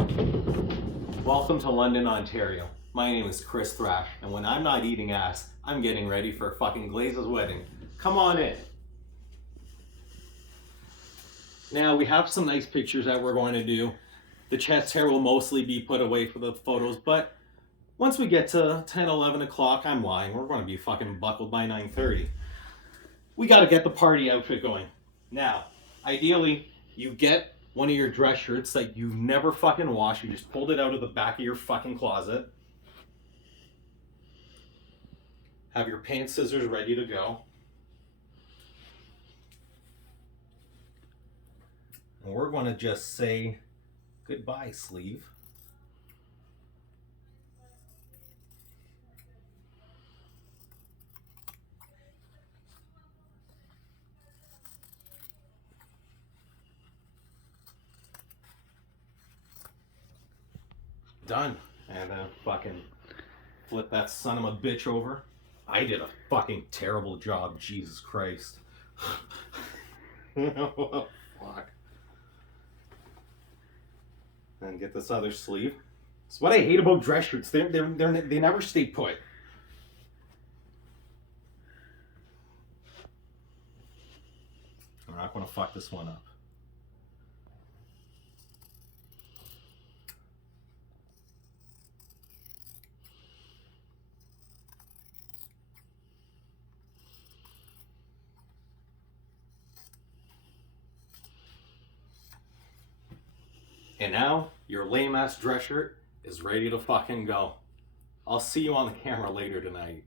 Welcome to London, Ontario. My name is Chris Thrash, and when I'm not eating ass, I'm getting ready for fucking Glaze's wedding. Come on in. Now, we have some nice pictures that we're going to do. The chest hair will mostly be put away for the photos, but once we get to 10, 11 o'clock, I'm lying, we're going to be fucking buckled by 9:30. We got to get the party outfit going. Now, ideally, you get one of your dress shirts that you never fucking wash. You just pulled it out of the back of your fucking closet. Have your paint scissors ready to go. And we're going to just say goodbye, sleeve. Done. And then fucking flip that son of a bitch over. I did a fucking terrible job, Jesus Christ. Oh, fuck. And get this other sleeve. It's what I hate about dress shirts. They never stay put. I'm not going to fuck this one up. And now, your lame ass dress shirt is ready to fucking go. I'll see you on the camera later tonight.